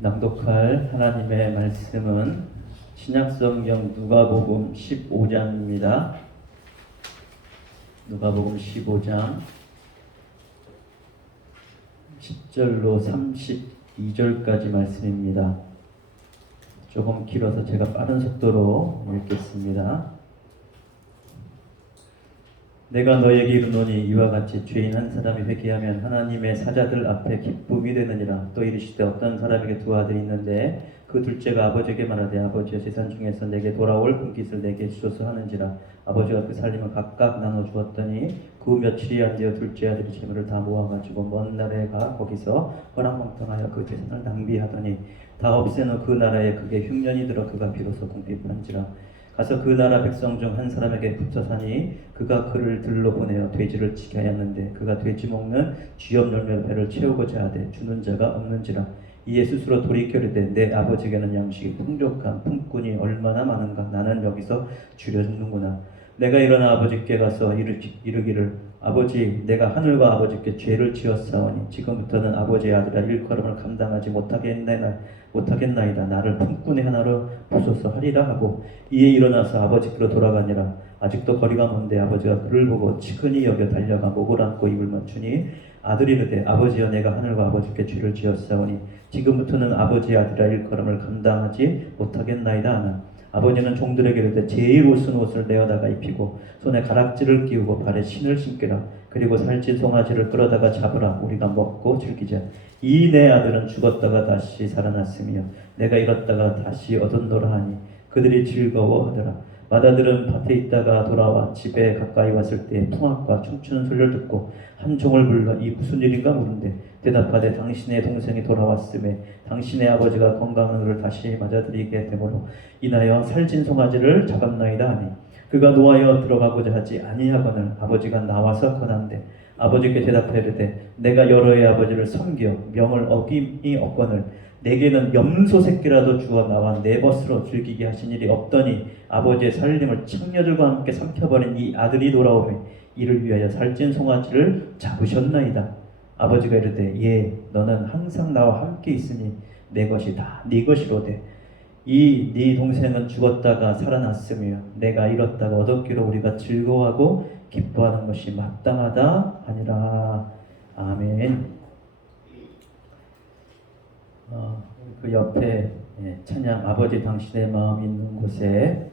낭독할 하나님의 말씀은 신약성경 누가복음 15장입니다. 누가복음 15장 10절로 32절까지 말씀입니다. 조금 길어서 제가 빠른 속도로 읽겠습니다. 내가 너에게 이르노니 이와 같이 죄인 한 사람이 회개하면 하나님의 사자들 앞에 기쁨이 되느니라. 또 이르시되 어떤 사람에게 두 아들이 있는데 그 둘째가 아버지에게 말하되 아버지여 재산 중에서 내게 돌아올 분깃을 내게 주소서 하는지라. 아버지가 그 살림을 각각 나눠 주었더니 그 며칠이 안 되어 둘째 아들이 재물을 다 모아가지고 먼 나라에 가 거기서 허랑방탕하여 그 재산을 낭비하더니 다 없애는 그 나라에 그게 흉년이 들어 그가 비로소 궁핍한지라. 가서 그 나라 백성 중 한 사람에게 붙어 사니 그가 그를 들로 보내어 돼지를 치게 하였는데 그가 돼지 먹는 쥐업 열매 배를 채우고자 하되 주는 자가 없는지라. 이에 스스로 돌이켜 이르되 내 아버지에게는 양식이 풍족한 품꾼이 얼마나 많은가. 나는 여기서 줄여 죽는구나. 내가 일어나 아버지께 가서 이르기를 아버지 내가 하늘과 아버지께 죄를 지었사오니 지금부터는 아버지의 아들아 일컬음을 감당하지 못하겠나이다. 나를 품꾼의 하나로 부소서 하리라 하고 이에 일어나서 아버지께로 돌아가니라. 아직도 거리가 먼데 아버지가 그를 보고 치근히 여겨 달려가 목을 안고 입을 맞추니 아들이 이르되 아버지여 내가 하늘과 아버지께 죄를 지었사오니 지금부터는 아버지의 아들아 일컬음을 감당하지 못하겠나이다 하나. 아버지는 종들에게 이르되 제일 옷은 옷을 내어다가 입히고 손에 가락지를 끼우고 발에 신을 신기라. 그리고 살찐 송아지를 끌어다가 잡으라. 우리가 먹고 즐기자. 이 내 아들은 죽었다가 다시 살아났으며 내가 잃었다가 다시 얻었노라 하니 그들이 즐거워하더라. 맏아들은 밭에 있다가 돌아와 집에 가까이 왔을 때 풍악과 춤추는 소리를 듣고 한 종을 불러 이 무슨 일인가 물은데 대답하되 당신의 동생이 돌아왔음에 당신의 아버지가 건강한 그를 다시 맞아들이게 되므로 인하여 살찐 송아지를 잡았나이다 하니 그가 노하여 들어가고자 하지 아니하거늘 아버지가 나와서 권한대 아버지께 대답하여 이르되 내가 여러의 아버지를 섬겨 명을 어김이 없거늘 내게는 염소 새끼라도 주어 나와 내 벗으로 즐기게 하신 일이 없더니 아버지의 살림을 창녀들과 함께 삼켜버린 이 아들이 돌아오매 이를 위하여 살찐 송아지를 잡으셨나이다. 아버지가 이르되 예 너는 항상 나와 함께 있으니 내 것이 다 네 것이로되 이 네 동생은 죽었다가 살아났으며 내가 잃었다가 얻었기로 우리가 즐거워하고 기뻐하는 것이 마땅하다 하니라. 아멘. 그 옆에 찬양 아버지 당신의 마음이 있는 곳에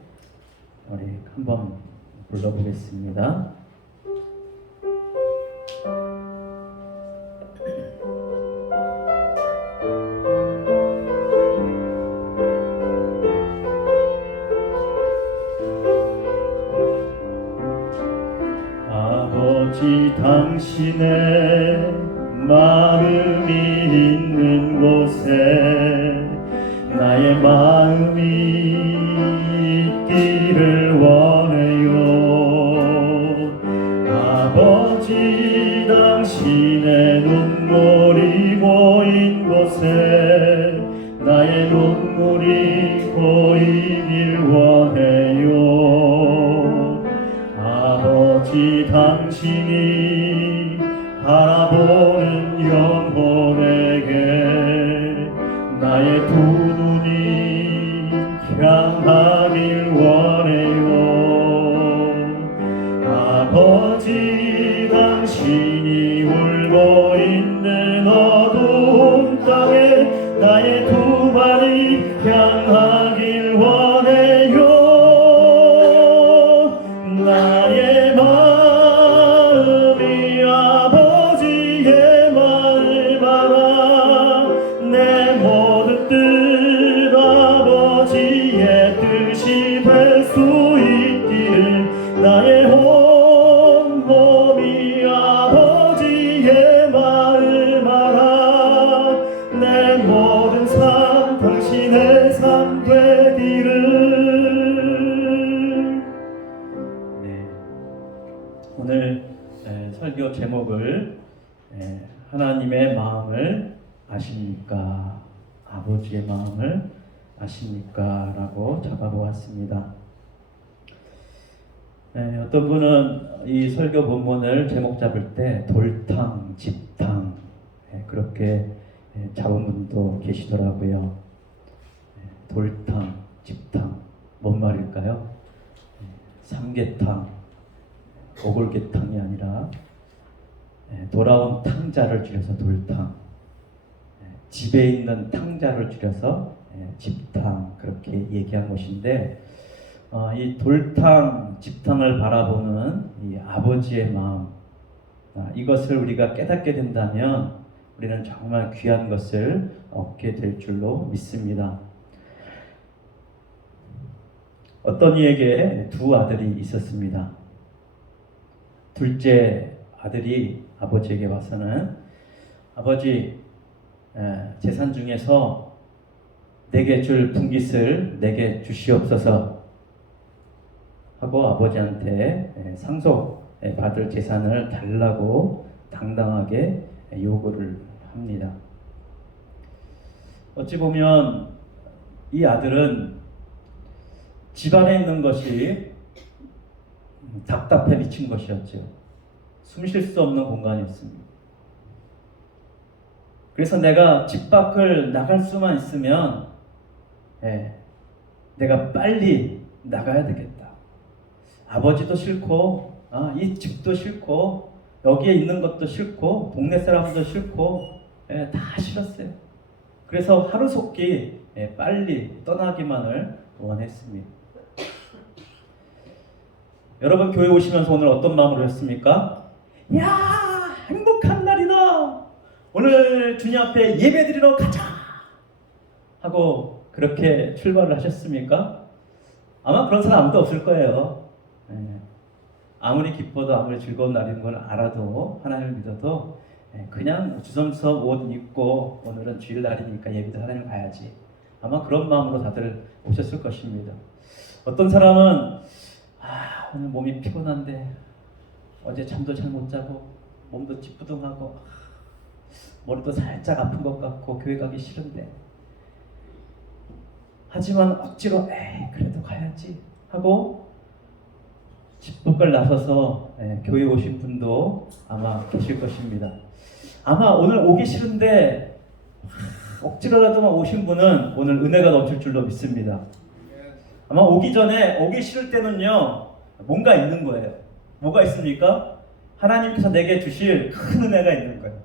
우리 한번 불러보겠습니다. 아버지 당신의 마음이 있는 곳에 나의 마음이 있기를 원해요. 아버지 당신의 눈물이 고인 곳에 나의 눈물이 고이길 원해요. 아버지 당신이 바라보는 영혼에게 나의 두 눈이 향하길 원해요. 아버지 당신이 울고 있는 어두운 땅에 나의 두 발이 향하길 원해요. 나의 마음이 아버지의 마음을 알아 내 모든 뜻 아버지의 뜻이 될 수 있기를 나의 온 몸이 아버지의 마음을 알아 내 모든 삶 당신의 삶 되기를. 오늘 설교 제목을 하나님의 마음을 아십니까? 아버지의 마음을 아십니까? 라고 잡아보았습니다. 어떤 분은 이 설교 본문을 제목 잡을 때 돌탕, 집탕 그렇게 잡은 분도 계시더라고요. 돌탕, 집탕, 뭔 말일까요? 삼계탕, 오골계탕이 아니라 돌아온 탕자를 줄여서 돌탕, 집에 있는 탕자를 줄여서 집탕, 그렇게 얘기한 것인데, 이 돌탕, 집탕을 바라보는 이 아버지의 마음, 이것을 우리가 깨닫게 된다면 우리는 정말 귀한 것을 얻게 될 줄로 믿습니다. 어떤 이에게 두 아들이 있었습니다. 둘째 아들이 아버지에게 와서는, 아버지, 재산 중에서 내게 줄 분깃을 내게 주시옵소서 하고 아버지한테 상속 받을 재산을 달라고 당당하게 요구를 합니다. 어찌 보면 이 아들은 집안에 있는 것이 답답해 미친 것이었죠. 숨 쉴 수 없는 공간이었습니다. 그래서 내가 집 밖을 나갈 수만 있으면 내가 빨리 나가야 되겠다. 아버지도 싫고, 이 집도 싫고, 여기에 있는 것도 싫고, 동네 사람도 싫고, 다 싫었어요. 그래서 하루속히 빨리 떠나기만을 원했습니다. 여러분, 교회 오시면서 오늘 어떤 마음으로 했습니까? 야, 행복한 날이다. 오늘 주님 앞에 예배드리러 가자 하고 그렇게 출발을 하셨습니까? 아마 그런 사람 아무도 없을 거예요. 아무리 기뻐도 아무리 즐거운 날인 걸 알아도, 하나님을 믿어도 그냥 주섬섬 옷 입고 오늘은 주일날이니까 예배도 하나님 가야지, 아마 그런 마음으로 다들 오셨을 것입니다. 어떤 사람은 오늘 몸이 피곤한데, 어제 잠도 잘 못 자고 몸도 찌뿌둥하고 머리도 살짝 아픈 것 같고 교회 가기 싫은데, 하지만 억지로 그래도 가야지 하고 집밖을 나서서 교회 오신 분도 아마 계실 것입니다. 아마 오늘 오기 싫은데 억지로라도 오신 분은 오늘 은혜가 넘칠 줄로 믿습니다. 아마 오기 전에, 오기 싫을 때는요, 뭔가 있는 거예요. 뭐가 있습니까? 하나님께서 내게 주실 큰 은혜가 있는 거예요.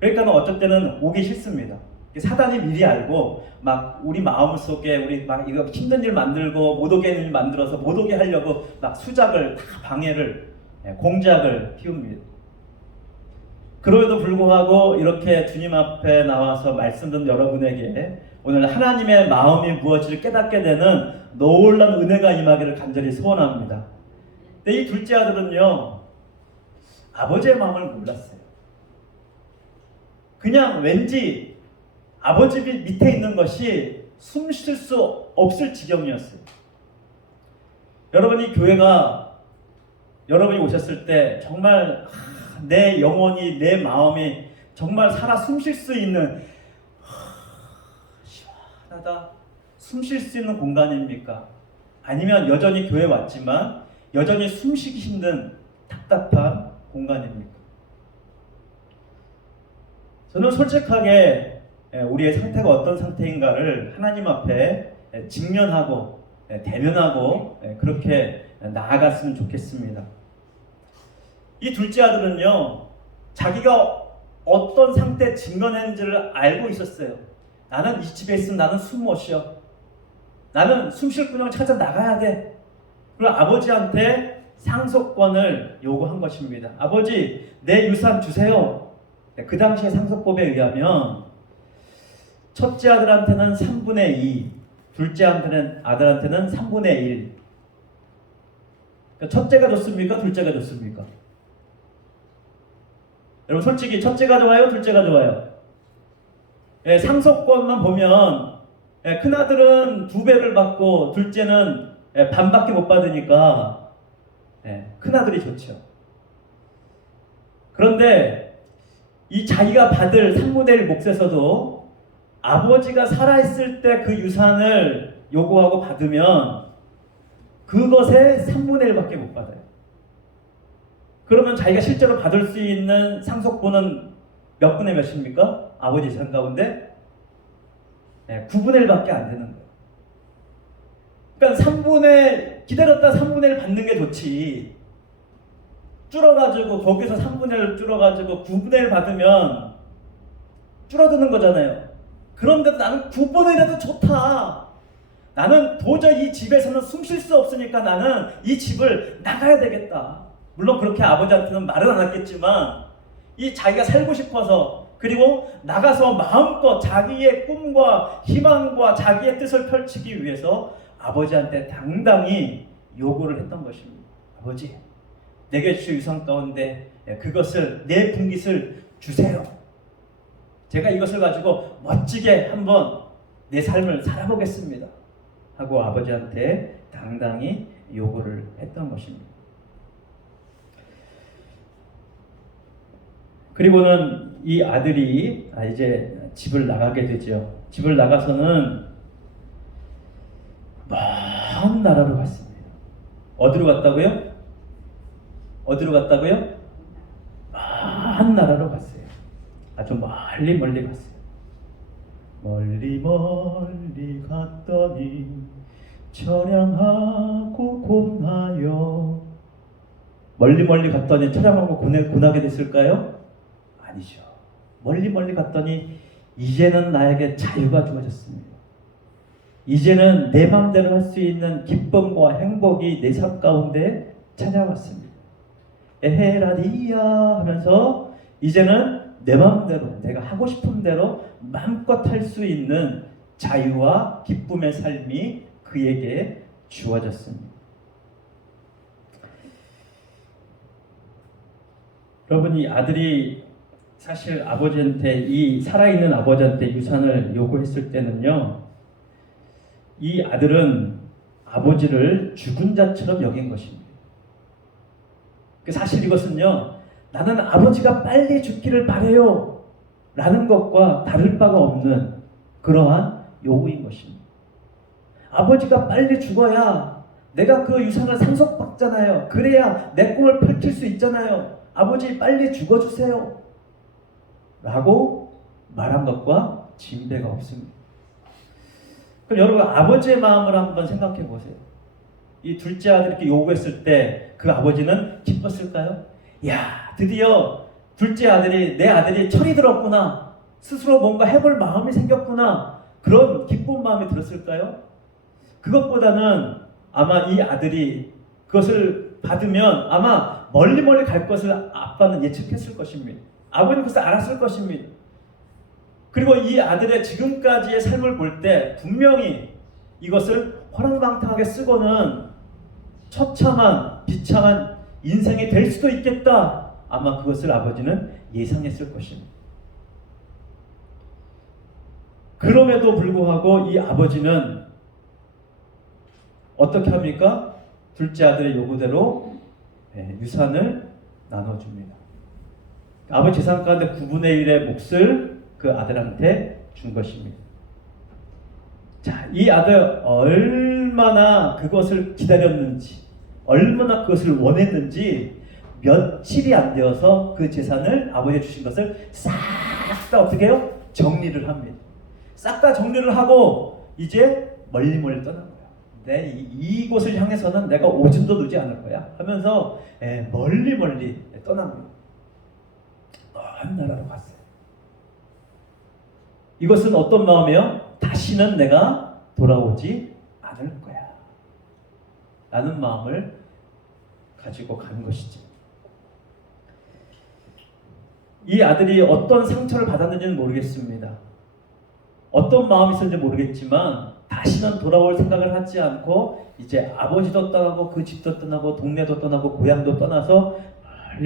그러니까 어쩔 때는 오기 싫습니다. 사단이 미리 알고 막 우리 마음 속에 우리 막 이거 힘든 일 만들고 못 오게 일 만들어서 못 오게 하려고 막 수작을 다 방해를, 공작을 피웁니다. 그럼에도 불구하고 이렇게 주님 앞에 나와서 말씀 듣는 여러분에게 오늘 하나님의 마음이 무엇인지 깨닫게 되는 놀라운 은혜가 임하기를 간절히 소원합니다. 근데 이 둘째 아들은요, 아버지의 마음을 몰랐어요. 그냥 왠지 아버지 밑에 있는 것이 숨 쉴 수 없을 지경이었어요. 여러분이 교회가, 여러분이 오셨을 때 정말 내 영혼이, 내 마음이 정말 살아 숨 쉴 수 있는 시원하다, 숨 쉴 수 있는 공간입니까? 아니면 여전히 교회 왔지만 여전히 숨쉬기 힘든 답답한 공간입니까? 저는 솔직하게 우리의 상태가 어떤 상태인가를 하나님 앞에 직면하고 대면하고 그렇게 나아갔으면 좋겠습니다. 이 둘째 아들은요, 자기가 어떤 상태에 직면했는지를 알고 있었어요. 나는 이 집에 있으면 나는 숨 못 쉬어. 나는 숨 쉴 구멍 찾아 나가야 돼. 그리고 아버지한테 상속권을 요구한 것입니다. 아버지, 내 유산 주세요. 그 당시의 상속법에 의하면 첫째 아들한테는 3분의 2, 둘째 아들한테는 3분의 1. 그러니까 첫째가 좋습니까? 둘째가 좋습니까? 여러분 솔직히 첫째가 좋아요? 둘째가 좋아요? 상속권만 보면 큰아들은 2배를 받고 둘째는 반밖에 못 받으니까 큰아들이 좋죠. 그런데 이 자기가 받을 3분의 1 몫에서도 아버지가 살아있을 때 그 유산을 요구하고 받으면 그것의 3분의 1밖에 못 받아요. 그러면 자기가 실제로 받을 수 있는 상속분은 몇 분의 몇입니까? 아버지 재산 가운데 9분의 1밖에 안 되는 거예요. 그러니까 3분의 기다렸다 3분의 1 받는 게 좋지. 줄어가지고 거기서 3분의 1 줄어가지고 9분의 1 받으면 줄어드는 거잖아요. 그런데도 나는 9분의 1이라도 좋다. 나는 도저히 이 집에서는 숨 쉴 수 없으니까 나는 이 집을 나가야 되겠다. 물론 그렇게 아버지한테는 말은 안 했겠지만 이 자기가 살고 싶어서 그리고 나가서 마음껏 자기의 꿈과 희망과 자기의 뜻을 펼치기 위해서 아버지한테 당당히 요구를 했던 것입니다. 아버지, 내게 주신 유산 가운데 그것을 내 분깃을 주세요. 제가 이것을 가지고 멋지게 한번 내 삶을 살아보겠습니다. 하고 아버지한테 당당히 요구를 했던 것입니다. 그리고는 이 아들이 이제 집을 나가게 되죠. 집을 나가서는 먼 나라로 갔습니다. 어디로 갔다고요? 어디로 갔다고요? 먼 나라로 갔어요. 아주 멀리 갔어요. 멀리 갔더니 처량하고 곤하여. 멀리 갔더니 처량하고 곤하게 됐을까요? 아니죠. 멀리 갔더니 이제는 나에게 자유가 주어졌습니다. 이제는 내 마음대로 할 수 있는 기쁨과 행복이 내 삶 가운데 찾아왔습니다. 에헤라디야 하면서 이제는 내 마음대로 내가 하고 싶은 대로 마음껏 할 수 있는 자유와 기쁨의 삶이 그에게 주어졌습니다. 여러분, 이 아들이 사실 아버지한테, 이 살아있는 아버지한테 유산을 요구했을 때는요, 이 아들은 아버지를 죽은 자처럼 여긴 것입니다. 사실 이것은요, 나는 아버지가 빨리 죽기를 바래요 라는 것과 다를 바가 없는 그러한 요구인 것입니다. 아버지가 빨리 죽어야 내가 그 유산을 상속받잖아요. 그래야 내 꿈을 펼칠 수 있잖아요. 아버지 빨리 죽어주세요 라고 말한 것과 진배가 없습니다. 그럼 여러분, 아버지의 마음을 한번 생각해 보세요. 이 둘째 아들이 이렇게 요구했을 때 그 아버지는 기뻤을까요? 야, 드디어 둘째 아들이, 내 아들이 철이 들었구나, 스스로 뭔가 해볼 마음이 생겼구나, 그런 기쁜 마음이 들었을까요? 그것보다는 아마 이 아들이 그것을 받으면 아마 멀리 갈 것을 아빠는 예측했을 것입니다. 아버지는 그것을 알았을 것입니다. 그리고 이 아들의 지금까지의 삶을 볼 때 분명히 이것을 허랑방탕하게 쓰고는 처참한 비참한 인생이 될 수도 있겠다. 아마 그것을 아버지는 예상했을 것입니다. 그럼에도 불구하고 이 아버지는 어떻게 합니까? 둘째 아들의 요구대로 유산을 나눠줍니다. 아버지 재산 가운데 9분의 1의 몫을 그 아들한테 준 것입니다. 자, 이 아들 얼마나 그것을 기다렸는지, 얼마나 그것을 원했는지 며칠이 안 되어서 그 재산을 아버지가 주신 것을 싹 다 어떻게 해요? 정리를 합니다. 싹 다 정리를 하고 이제 멀리 떠난 거야. 이곳을 향해서는 내가 오줌도 누지 않을 거야 하면서 멀리 떠납니다. 먼 나라로 갔어요. 이것은 어떤 마음이에요? 다시는 내가 돌아오지 않을 거야 라는 마음을 가지고 간 것이지. 이 아들이 어떤 상처를 받았는지는 모르겠습니다. 어떤 마음이 있었는지 모르겠지만 다시는 돌아올 생각을 하지 않고 이제 아버지도 떠나고 그 집도 떠나고 동네도 떠나고 고향도 떠나서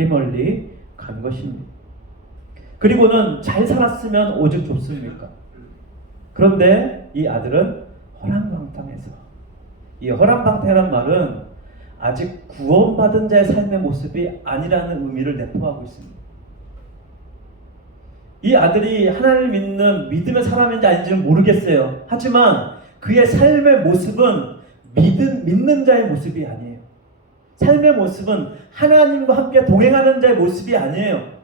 멀리 간 것입니다. 그리고는 잘 살았으면 오죽 좋습니까? 그런데 이 아들은 허랑방탕해서, 이 허랑방탕이라는 말은 아직 구원받은 자의 삶의 모습이 아니라는 의미를 내포하고 있습니다. 이 아들이 하나님을 믿는 믿음의 사람인지 아닌지는 모르겠어요. 하지만 그의 삶의 모습은 믿는 자의 모습이 아니에요. 삶의 모습은 하나님과 함께 동행하는 자의 모습이 아니에요.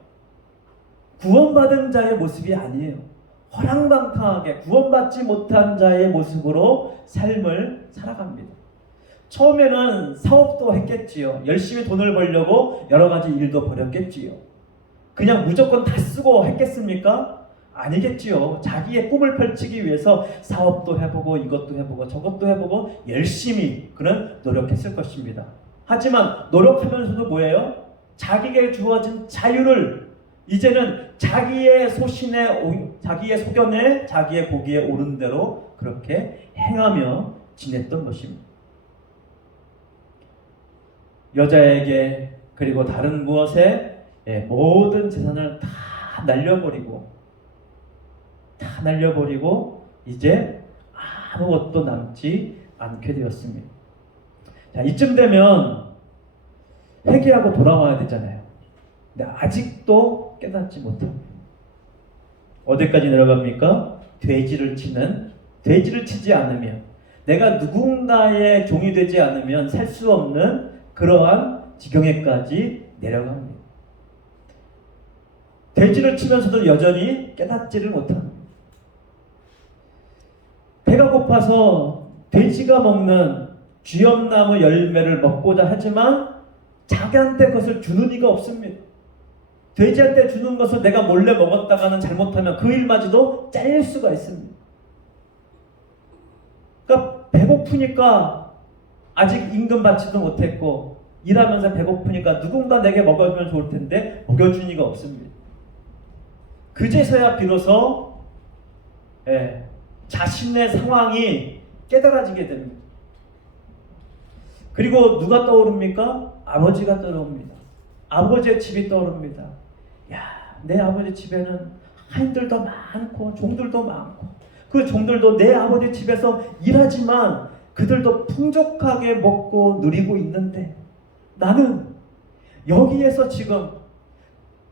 구원받은 자의 모습이 아니에요. 허랑방탕하게 구원받지 못한 자의 모습으로 삶을 살아갑니다. 처음에는 사업도 했겠지요. 열심히 돈을 벌려고 여러 가지 일도 벌였겠지요. 그냥 무조건 다 쓰고 했겠습니까? 아니겠지요. 자기의 꿈을 펼치기 위해서 사업도 해보고 이것도 해보고 저것도 해보고 열심히 그는 노력했을 것입니다. 하지만 노력하면서도 뭐예요? 자기에게 주어진 자유를 이제는 자기의 자기의 소견에 자기의 보기에 옳은 대로 그렇게 행하며 지냈던 것입니다. 여자에게 그리고 다른 무엇에 모든 재산을 다 날려버리고 이제 아무것도 남지 않게 되었습니다. 자, 이쯤 되면 회개하고 돌아와야 되잖아요. 근데 아직도 깨닫지 못합니다. 어디까지 내려갑니까? 돼지를 치지 않으면, 내가 누군가의 종이 되지 않으면 살 수 없는 그러한 지경에까지 내려갑니다. 돼지를 치면서도 여전히 깨닫지를 못합니다. 배가 고파서 돼지가 먹는 쥐엄나무 열매를 먹고자 하지만 자기한테 그것을 주는 이가 없습니다. 돼지한테 주는 것을 내가 몰래 먹었다가는 잘못하면 그 일마저도 잘릴 수가 있습니다. 그러니까 배고프니까 아직 임금 받지도 못했고 일하면서 배고프니까 누군가 내게 먹여주면 좋을 텐데 먹여준 이가 없습니다. 그제서야 비로소 자신의 상황이 깨달아지게 됩니다. 그리고 누가 떠오릅니까? 아버지가 떠오릅니다. 아버지의 집이 떠오릅니다. 야, 내 아버지 집에는 하인들도 많고 종들도 많고 그 종들도 내 아버지 집에서 일하지만 그들도 풍족하게 먹고 누리고 있는데 나는 여기에서 지금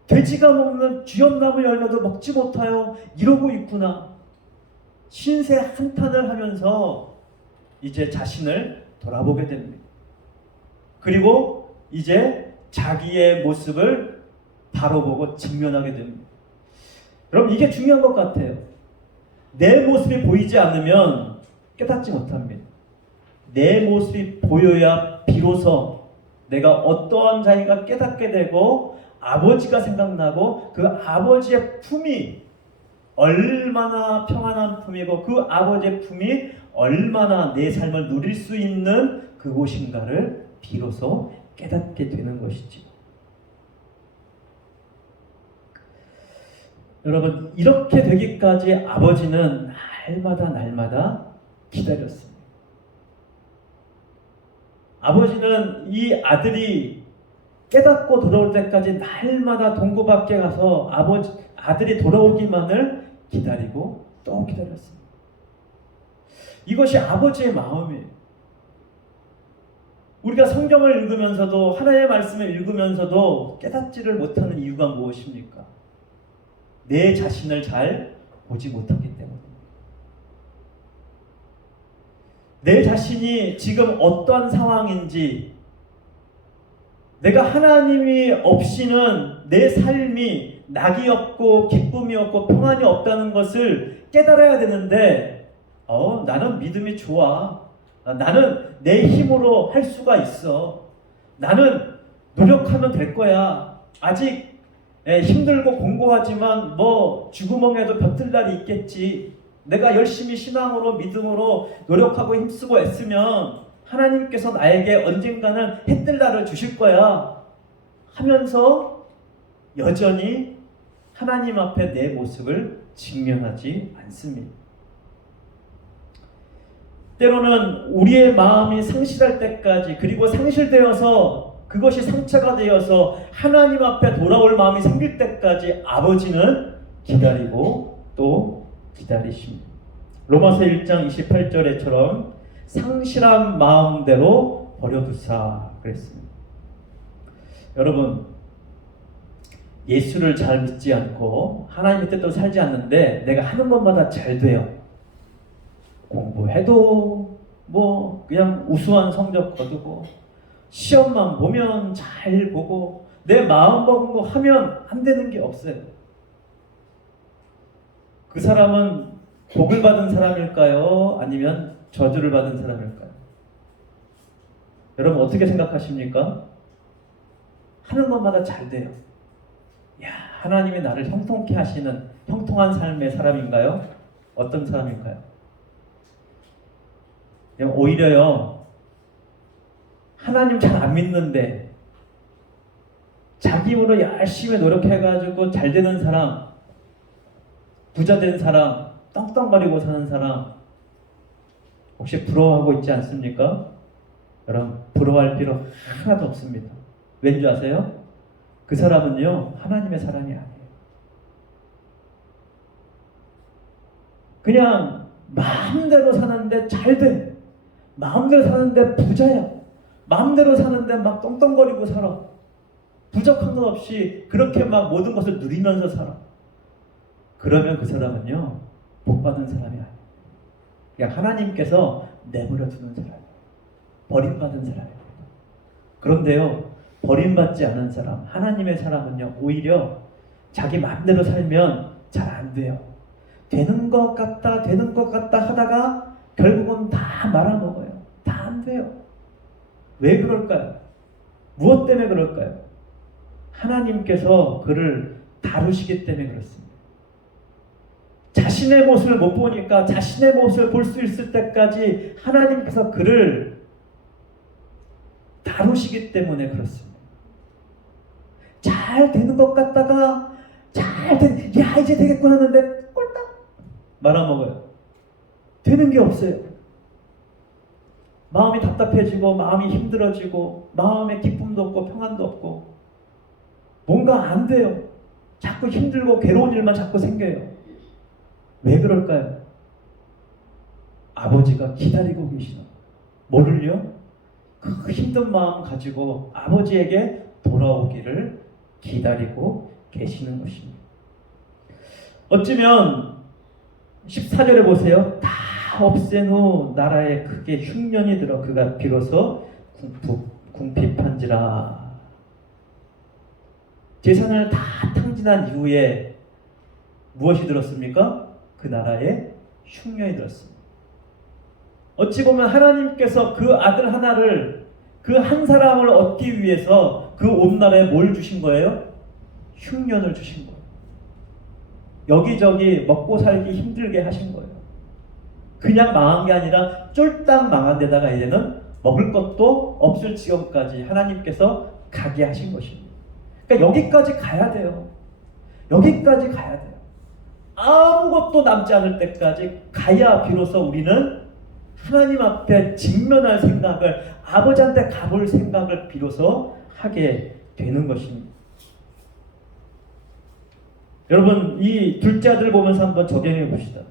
돼지가 먹는 쥐엄나무 열매도 먹지 못하여 이러고 있구나. 신세 한탄을 하면서 이제 자신을 돌아보게 됩니다. 그리고 이제 자기의 모습을 바로 보고 직면하게 됩니다. 여러분, 이게 중요한 것 같아요. 내 모습이 보이지 않으면 깨닫지 못합니다. 내 모습이 보여야 비로소 내가 어떠한 자인가 깨닫게 되고 아버지가 생각나고 그 아버지의 품이 얼마나 평안한 품이고 그 아버지의 품이 얼마나 내 삶을 누릴 수 있는 그곳인가를 비로소 깨닫게 되는 것이지. 여러분, 이렇게 되기까지 아버지는 날마다 기다렸습니다. 아버지는 이 아들이 깨닫고 돌아올 때까지 날마다 동고 밖에 가서 아들이 돌아오기만을 기다리고 또 기다렸습니다. 이것이 아버지의 마음이에요. 우리가 성경을 읽으면서도 하나님의 말씀을 읽으면서도 깨닫지를 못하는 이유가 무엇입니까? 내 자신을 잘 보지 못하기 때문입니다. 내 자신이 지금 어떠한 상황인지, 내가 하나님이 없이는 내 삶이 낙이 없고 기쁨이 없고 평안이 없다는 것을 깨달아야 되는데 나는 믿음이 좋아. 나는 내 힘으로 할 수가 있어. 나는 노력하면 될 거야. 아직 힘들고 공고하지만 쥐구멍에도 벼틀 날이 있겠지. 내가 열심히 신앙으로 믿음으로 노력하고 힘쓰고 애쓰면 하나님께서 나에게 언젠가는 해뜰 날을 주실 거야 하면서 여전히 하나님 앞에 내 모습을 직면하지 않습니다. 때로는 우리의 마음이 상실할 때까지, 그리고 상실되어서 그것이 상처가 되어서 하나님 앞에 돌아올 마음이 생길 때까지 아버지는 기다리고 또 기다리십니다. 로마서 1장 28절에처럼 상실한 마음대로 버려두사 그랬습니다. 여러분, 예수를 잘 믿지 않고 하나님의 뜻대로 살지 않는데 내가 하는 것마다 잘 돼요. 공부해도 그냥 우수한 성적 거두고 시험만 보면 잘 보고 내 마음 먹은 거 하면 안 되는 게 없어요. 그 사람은 복을 받은 사람일까요? 아니면 저주를 받은 사람일까요? 여러분 어떻게 생각하십니까? 하는 것마다 잘 돼요. 야, 하나님이 나를 형통케 하시는 형통한 삶의 사람인가요? 어떤 사람일까요? 오히려요, 하나님 잘 안 믿는데 자기 힘으로 열심히 노력해가지고 잘 되는 사람, 부자 된 사람, 떵떵거리고 사는 사람 혹시 부러워하고 있지 않습니까? 여러분 부러워할 필요 하나도 없습니다. 왠지 아세요? 그 사람은요 하나님의 사람이 아니에요. 그냥 마음대로 사는데 잘 돼. 마음대로 사는데 부자야. 마음대로 사는데 막 떵떵거리고 살아. 부족한 것 없이 그렇게 막 모든 것을 누리면서 살아. 그러면 그 사람은요 복 받은 사람이 아니에요. 그냥 하나님께서 내버려 두는 사람이에요. 버림받은 사람이에요. 그런데요 버림받지 않은 사람, 하나님의 사람은요 오히려 자기 마음대로 살면 잘 안 돼요. 되는 것 같다 하다가 결국은 다 말아먹어요. 다 안 돼요. 왜 그럴까요? 무엇 때문에 그럴까요? 하나님께서 그를 다루시기 때문에 그렇습니다. 자신의 모습을 못 보니까 자신의 모습을 볼 수 있을 때까지 하나님께서 그를 다루시기 때문에 그렇습니다. 잘 되는 것 같다가 야 이제 되겠구나 하는데 꼴딱 말아먹어요. 되는 게 없어요. 마음이 답답해지고 마음이 힘들어지고 마음에 기쁨도 없고 평안도 없고 뭔가 안 돼요. 자꾸 힘들고 괴로운 일만 자꾸 생겨요. 왜 그럴까요? 아버지가 기다리고 계시는 뭐를요? 그 힘든 마음 가지고 아버지에게 돌아오기를 기다리고 계시는 것입니다. 어쩌면 14절에 보세요. 다 없앤 후 나라에 크게 흉년이 들어 그가 비로소 궁핍한지라. 재산을 다 탕진한 이후에 무엇이 들었습니까? 그 나라에 흉년이 들었습니다. 어찌 보면 하나님께서 그 아들 하나를, 그 한 사람을 얻기 위해서 그 온 나라에 뭘 주신 거예요? 흉년을 주신 거예요. 여기저기 먹고 살기 힘들게 하신 거예요. 그냥 망한 게 아니라 쫄딱 망한 데다가 이제는 먹을 것도 없을 지경까지 하나님께서 가게 하신 것입니다. 그러니까 여기까지 가야 돼요. 여기까지 가야 돼요. 아무것도 남지 않을 때까지 가야 비로소 우리는 하나님 앞에 직면할 생각을, 아버지한테 가볼 생각을 비로소 하게 되는 것입니다. 여러분 이 둘째 아들 보면서 한번 적용해 봅시다.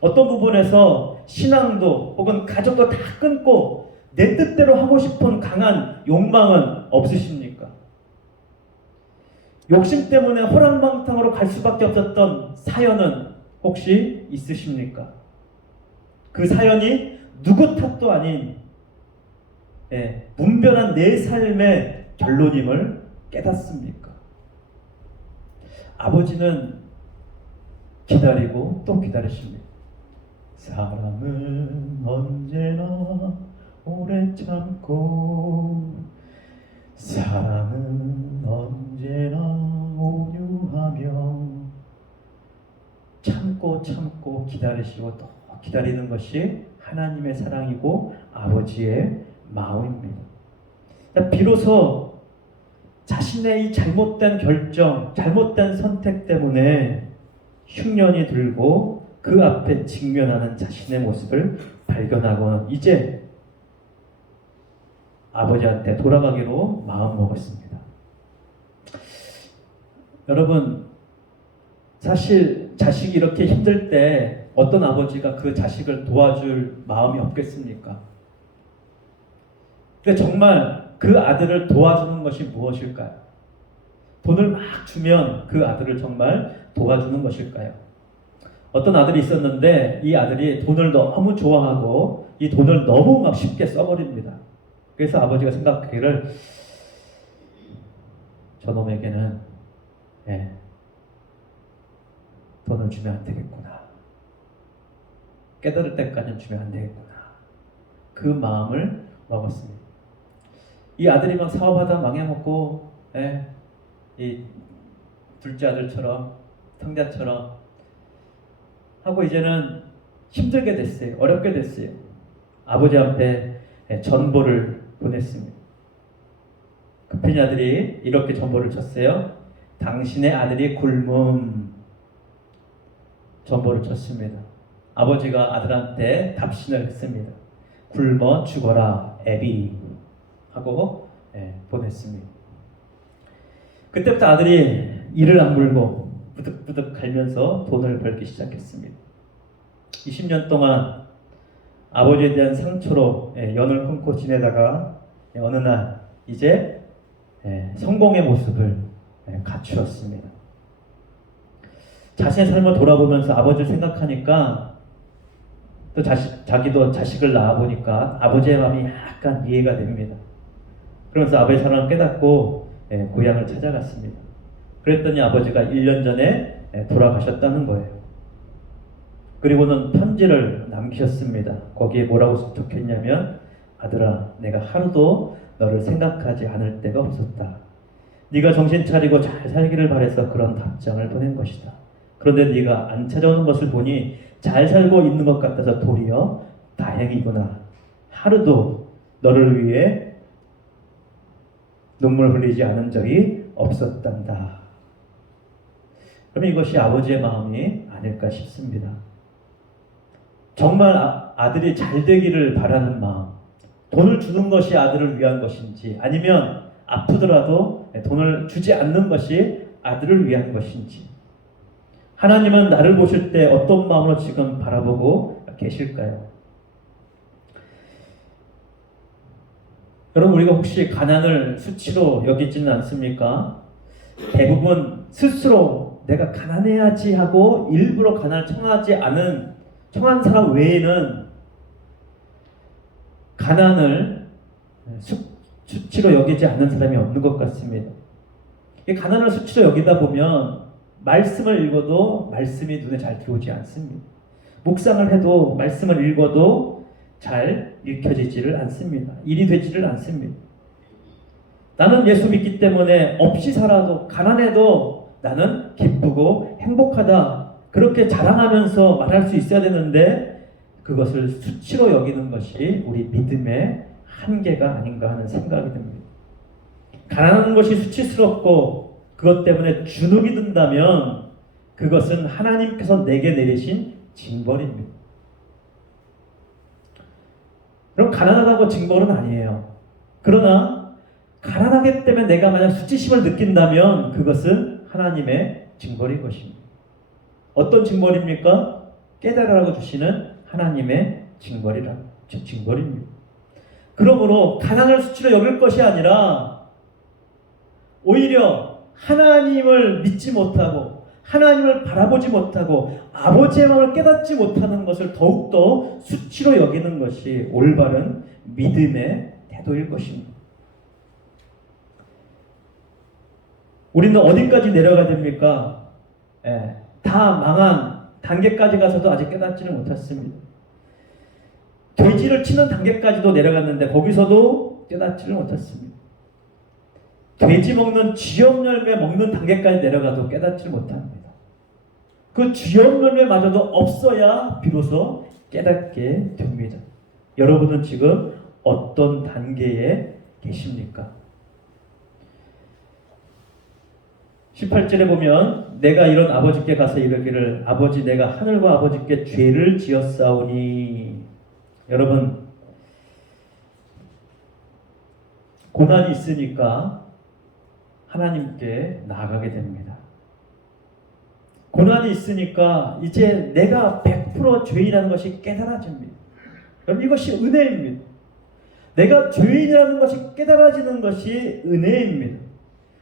어떤 부분에서 신앙도 혹은 가족도 다 끊고 내 뜻대로 하고 싶은 강한 욕망은 없으십니까? 욕심 때문에 호랑방탕으로 갈 수밖에 없었던 사연은 혹시 있으십니까? 그 사연이 누구 탓도 아닌 문별한 내 삶의 결론임을 깨닫습니까? 아버지는 기다리고 또 기다리십니다. 사랑은 언제나 오래 참고 사랑은 언제나 온유하며 참고 기다리시고 또 기다리는 것이 하나님의 사랑이고 아버지의 마음입니다. 비로소 자신의 이 잘못된 결정, 잘못된 선택 때문에 흉년이 들고 그 앞에 직면하는 자신의 모습을 발견하고 이제 아버지한테 돌아가기로 마음먹었습니다. 여러분 사실 자식이 이렇게 힘들 때 어떤 아버지가 그 자식을 도와줄 마음이 없겠습니까? 근데 정말 그 아들을 도와주는 것이 무엇일까요? 돈을 막 주면 그 아들을 정말 도와주는 것일까요? 어떤 아들이 있었는데 이 아들이 돈을 너무 좋아하고 이 돈을 너무 막 쉽게 써버립니다. 그래서 아버지가 생각하기를 저놈에게는 돈을 주면 안 되겠구나. 깨달을 때까지는 주면 안 되겠구나. 그 마음을 먹었습니다. 이 아들이 막 사업하다 망해먹고, 이 둘째 아들처럼, 탕자처럼 하고 이제는 힘들게 됐어요. 어렵게 됐어요. 아버지 앞에 전보를 보냈습니다. 급히 아들이 이렇게 전보를 쳤어요. 당신의 아들이 굶음. 전보를 쳤습니다. 아버지가 아들한테 답신을 했습니다. 굶어 죽어라 애비 하고 보냈습니다. 그때부터 아들이 이를 악물고 부득부득 갈면서 돈을 벌기 시작했습니다. 20년 동안 아버지에 대한 상처로 연을 끊고 지내다가 어느 날 이제 성공의 모습을 갖추었습니다. 자신의 삶을 돌아보면서 아버지를 생각하니까 또 자기도 자식을 낳아보니까 아버지의 마음이 약간 이해가 됩니다. 그러면서 아버지의 사랑을 깨닫고 고향을 찾아갔습니다. 그랬더니 아버지가 1년 전에 돌아가셨다는 거예요. 그리고는 편지를 남기셨습니다. 거기에 뭐라고 적혔냐면 아들아, 내가 하루도 너를 생각하지 않을 때가 없었다. 네가 정신 차리고 잘 살기를 바래서 그런 답장을 보낸 것이다. 그런데 네가 안 찾아오는 것을 보니 잘 살고 있는 것 같아서 도리어 다행이구나. 하루도 너를 위해 눈물 흘리지 않은 적이 없었단다. 그럼 이것이 아버지의 마음이 아닐까 싶습니다. 정말 아들이 잘 되기를 바라는 마음, 돈을 주는 것이 아들을 위한 것인지 아니면 아프더라도 돈을 주지 않는 것이 아들을 위한 것인지, 하나님은 나를 보실 때 어떤 마음으로 지금 바라보고 계실까요? 여러분, 우리가 혹시 가난을 수치로 여기지는 않습니까? 대부분 스스로 내가 가난해야지 하고 일부러 가난을 청한 사람 외에는 가난을 수치로 여기지 않는 사람이 없는 것 같습니다. 가난을 수치로 여기다 보면 말씀을 읽어도 말씀이 눈에 잘 들어오지 않습니다. 묵상을 해도 말씀을 읽어도 잘 읽혀지지를 않습니다. 일이 되지를 않습니다. 나는 예수 믿기 때문에 없이 살아도 가난해도 나는 기쁘고 행복하다. 그렇게 자랑하면서 말할 수 있어야 되는데 그것을 수치로 여기는 것이 우리 믿음의 한계가 아닌가 하는 생각이 듭니다. 가난한 것이 수치스럽고 그것 때문에 주눅이 든다면 그것은 하나님께서 내게 내리신 징벌입니다. 그럼 가난하다고 징벌은 아니에요. 그러나 가난하기 때문에 내가 만약 수치심을 느낀다면 그것은 하나님의 징벌인 것입니다. 어떤 징벌입니까? 깨달으라고 주시는 하나님의 징벌입니다. 그러므로 가난을 수치로 여길 것이 아니라 오히려 하나님을 믿지 못하고 하나님을 바라보지 못하고 아버지의 마음을 깨닫지 못하는 것을 더욱더 수치로 여기는 것이 올바른 믿음의 태도일 것입니다. 우리는 어디까지 내려가야 됩니까? 다 망한 단계까지 가서도 아직 깨닫지는 못했습니다. 돼지를 치는 단계까지도 내려갔는데 거기서도 깨닫지를 못했습니다. 돼지 먹는 쥐염 열매 먹는 단계까지 내려가도 깨닫지 못합니다. 그 쥐염 열매마저도 없어야 비로소 깨닫게 됩니다. 여러분은 지금 어떤 단계에 계십니까? 18절에 보면 내가 이런 아버지께 가서 이르기를 아버지 내가 하늘과 아버지께 죄를 지었사오니. 여러분, 고난이 있으니까 하나님께 나아가게 됩니다. 고난이 있으니까 이제 내가 100% 죄인이라는 것이 깨달아집니다. 여러분, 이것이 은혜입니다. 내가 죄인이라는 것이 깨달아지는 것이 은혜입니다.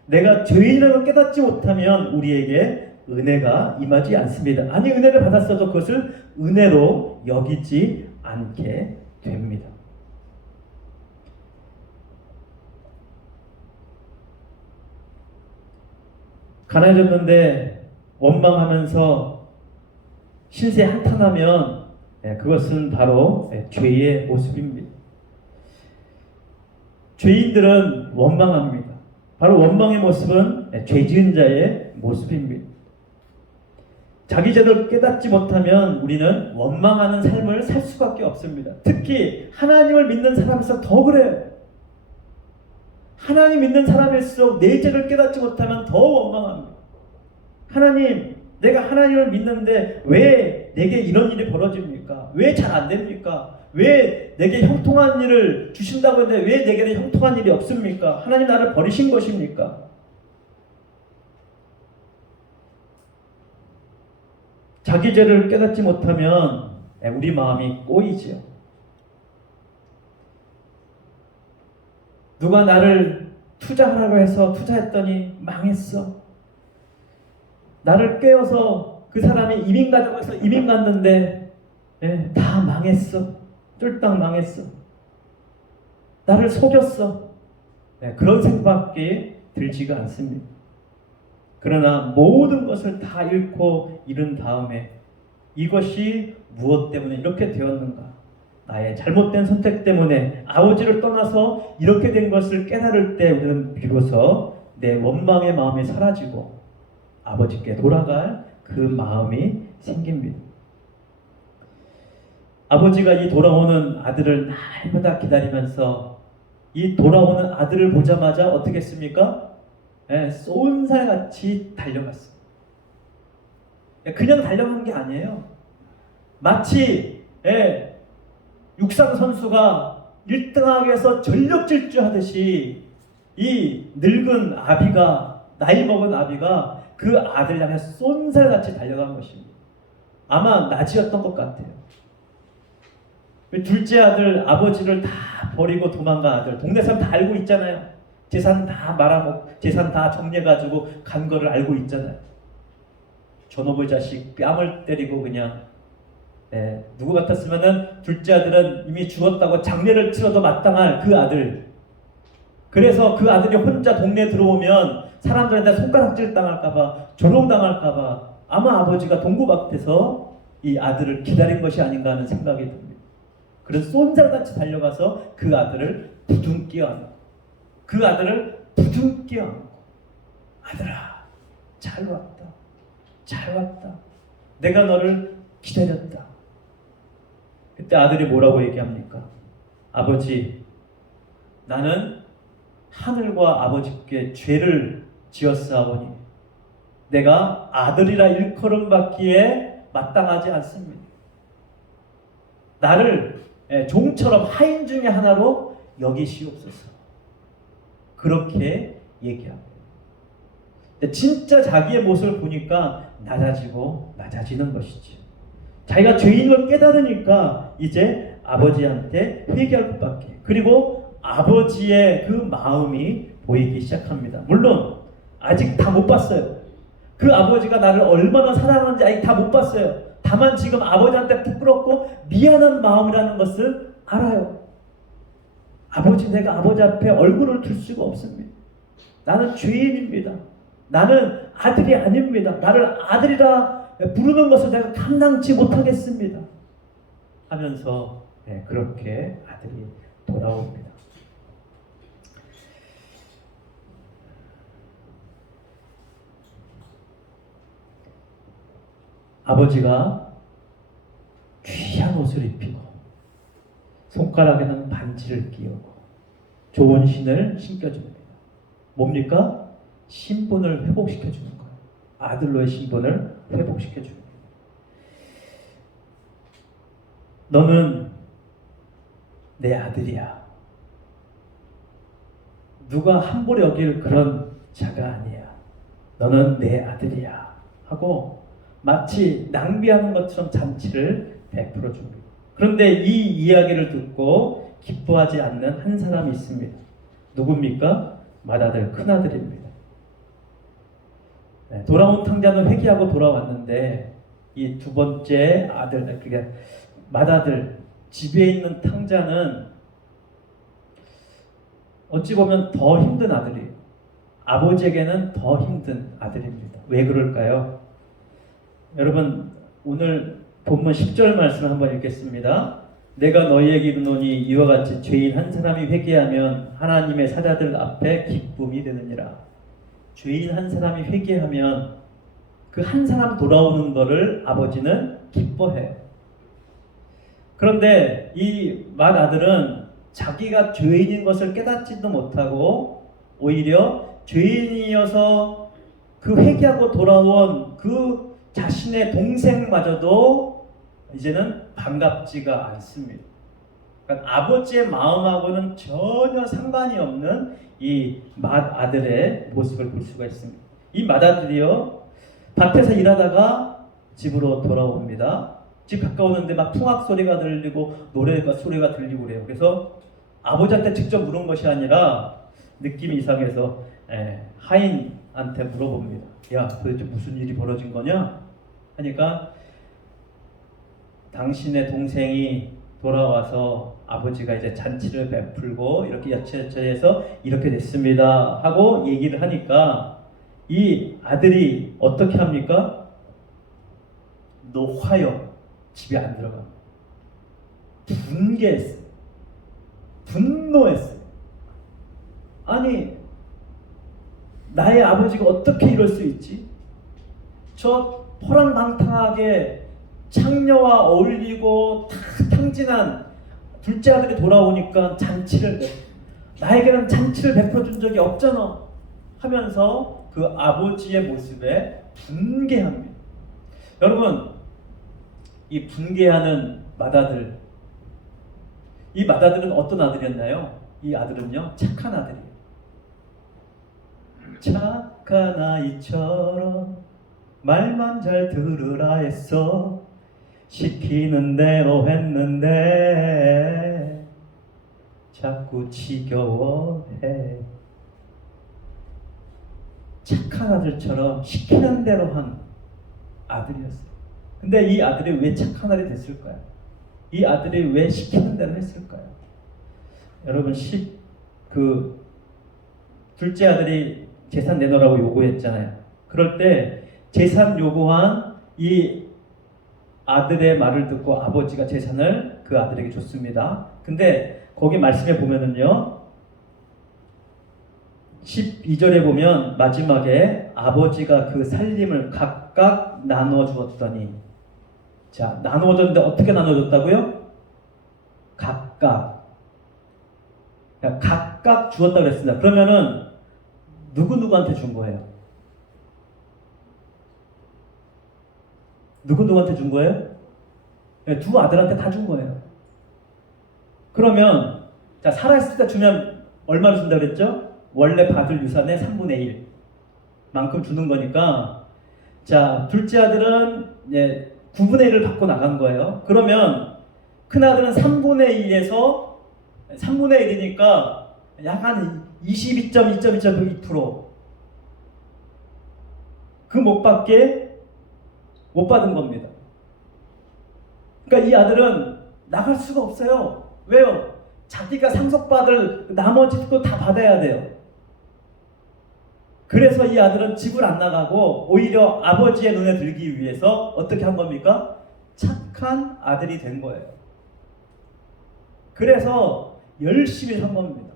내가 죄인이라는 걸 깨닫지 못하면 우리에게 은혜가 임하지 않습니다. 아니, 은혜를 받았어도 그것을 은혜로 여기지 않게 됩니다. 가난해졌는데 원망하면서 신세 한탄하면 그것은 바로 죄의 모습입니다. 죄인들은 원망합니다. 바로 원망의 모습은 죄 지은 자의 모습입니다. 자기 죄를 깨닫지 못하면 우리는 원망하는 삶을 살 수밖에 없습니다. 특히 하나님을 믿는 사람에서 더 그래요. 하나님 믿는 사람일수록 내 죄를 깨닫지 못하면 더 원망합니다. 하나님, 내가 하나님을 믿는데 왜 내게 이런 일이 벌어집니까? 왜 잘 안 됩니까? 왜 내게 형통한 일을 주신다고 했는데 왜 내게는 형통한 일이 없습니까? 하나님 나를 버리신 것입니까? 자기 죄를 깨닫지 못하면 우리 마음이 꼬이지요. 누가 나를 투자하라고 해서 투자했더니 망했어. 나를 깨워서 그 사람이 이민 가자고 해서 이민 갔는데 다 망했어. 쫄딱 망했어. 나를 속였어. 그런 생각밖에 들지가 않습니다. 그러나 모든 것을 다 잃고 잃은 다음에 이것이 무엇 때문에 이렇게 되었는가? 나의 잘못된 선택 때문에 아버지를 떠나서 이렇게 된 것을 깨달을 때 우리는 비로소 내 원망의 마음이 사라지고 아버지께 돌아갈 그 마음이 생깁니다. 아버지가 이 돌아오는 아들을 날마다 기다리면서 이 돌아오는 아들을 보자마자 어떻게 했습니까? 쏜살같이 달려갔어요. 그냥 달려간 게 아니에요. 마치 육상 선수가 1등하기 위해서 전력 질주하듯이 이 늙은 아비가, 나이 먹은 아비가 그 아들 향해 쏜살같이 달려간 것입니다. 아마 낮이었던 것 같아요. 둘째 아들, 아버지를 다 버리고 도망간 아들, 동네 사람 다 알고 있잖아요. 재산 다 말아먹고 재산 다 정리해가지고 간 거를 알고 있잖아요. 저놈의 자식 뺨을 때리고 그냥 누구 같았으면은 둘째 아들은 이미 죽었다고 장례를 치러도 마땅할 그 아들. 그래서 그 아들이 혼자 동네에 들어오면 사람들한테 손가락질 당할까봐 조롱당할까봐 아마 아버지가 동구밭에서 이 아들을 기다린 것이 아닌가 하는 생각이 듭니다. 그래서 쏜살같이 달려가서 그 아들을 부둥켜 안고 그 아들을 부둥켜 안고 아들아 잘 왔다. 잘 왔다. 내가 너를 기다렸다. 그때 아들이 뭐라고 얘기합니까? 아버지, 나는 하늘과 아버지께 죄를 지었사오니 내가 아들이라 일컬음 받기에 마땅하지 않습니다. 나를 종처럼 하인 중에 하나로 여기시옵소서. 그렇게 얘기합니다. 진짜 자기의 모습을 보니까 낮아지고 낮아지는 것이지. 자기가 죄인을 깨달으니까 이제 아버지한테 회개할 것밖에. 그리고 아버지의 그 마음이 보이기 시작합니다. 물론 아직 다 못 봤어요. 그 아버지가 나를 얼마나 사랑하는지 아직 다 못 봤어요. 다만 지금 아버지한테 부끄럽고 미안한 마음이라는 것을 알아요. 아버지, 내가 아버지 앞에 얼굴을 들 수가 없습니다. 나는 죄인입니다. 나는 아들이 아닙니다. 나를 아들이라 부르는 것을 내가 감당치 못하겠습니다. 하면서 그렇게 아들이 돌아옵니다. 아버지가 귀한 옷을 입히고 손가락에는 반지를 끼우고 좋은 신을 신겨줍니다. 뭡니까? 신분을 회복시켜주는 거예요. 아들로의 신분을 회복시켜주는 거예요. 너는 내 아들이야. 누가 함부로 여길 그런 자가 아니야. 너는 내 아들이야. 하고 마치 낭비하는 것처럼 잔치를 베풀어 줍니다. 그런데 이 이야기를 듣고 기뻐하지 않는 한 사람이 있습니다. 누굽니까? 맏아들, 큰아들입니다. 돌아온 탕자는 회개하고 돌아왔는데 이 두 번째 아들, 그러니까 맏아들, 집에 있는 탕자는 어찌 보면 더 힘든 아들이에요. 아버지에게는 더 힘든 아들입니다. 왜 그럴까요? 여러분, 오늘 본문 10절 말씀을 한번 읽겠습니다. 내가 너희에게 이르노니 이와 같이 죄인 한 사람이 회개하면 하나님의 사자들 앞에 기쁨이 되느니라. 죄인 한 사람이 회개하면 그 한 사람 돌아오는 것을 아버지는 기뻐해요. 그런데 이 맏아들은 자기가 죄인인 것을 깨닫지도 못하고 오히려 죄인이어서 그 회개하고 돌아온 그 자신의 동생마저도 이제는 반갑지가 않습니다. 그러니까 아버지의 마음하고는 전혀 상관이 없는 이 맏아들의 모습을 볼 수가 있습니다. 이 맏아들이요, 밭에서 일하다가 집으로 돌아옵니다. 집 가까웠는데 막 풍악 소리가 들리고 노래가 소리가 들리고 그래요. 그래서 아버지한테 직접 물은 것이 아니라 느낌이 이상해서 하인한테 물어봅니다. 야, 도대체 무슨 일이 벌어진 거냐? 하니까 당신의 동생이 돌아와서 아버지가 이제 잔치를 베풀고 이렇게 야채야채해서 이렇게 됐습니다 하고 얘기를 하니까 이 아들이 어떻게 합니까? 노하여 집에 안 들어갑니다. 분개했어요. 분노했어요. 아니, 나의 아버지가 어떻게 이럴 수 있지? 저 포랑방탕하게 창녀와 어울리고 탕진한 둘째 아들이 돌아오니까 나에게는 잔치를 베풀어 준 적이 없잖아 하면서 그 아버지의 모습에 분개합니다. 여러분, 이 분개하는 맏아들, 이 맏아들은 어떤 아들이었나요? 이 아들은요, 착한 아들이에요. 착한 아이처럼 말만 잘 들으라 했어. 시키는 대로 했는데 자꾸 지겨워해. 착한 아들처럼 시키는 대로 한 아들이었어요. 근데 이 아들이 왜 착한 아들이 됐을까요? 이 아들이 왜 시키는 대로 했을까요? 여러분, 둘째 아들이 재산 내놓으라고 요구했잖아요. 그럴 때 재산 요구한 이 아들의 말을 듣고 아버지가 재산을 그 아들에게 줬습니다. 근데 거기 말씀에 보면은요, 12절에 보면 마지막에 아버지가 그 살림을 각각 나누어 주었더니, 자, 나누어 줬는데 어떻게 나누어 줬다고요? 각각 주었다고 그랬습니다. 그러면은 누구한테 준 거예요? 누구한테 준 거예요? 네, 두 아들한테 다 준 거예요. 그러면 자, 살아있을 때 주면 얼마를 준다고 그랬죠? 원래 받을 유산의 3분의 1 만큼 주는 거니까, 자, 둘째 아들은 9분의 1을 받고 나간 거예요. 그러면 큰아들은 3분의 1이니까 약간 22.2%, 그 못 받은 겁니다. 그러니까 이 아들은 나갈 수가 없어요. 왜요? 자기가 상속받을 나머지도 다 받아야 돼요. 그래서 이 아들은 집을 안 나가고 오히려 아버지의 눈에 들기 위해서 어떻게 한 겁니까? 착한 아들이 된 거예요. 그래서 열심히 산 겁니다.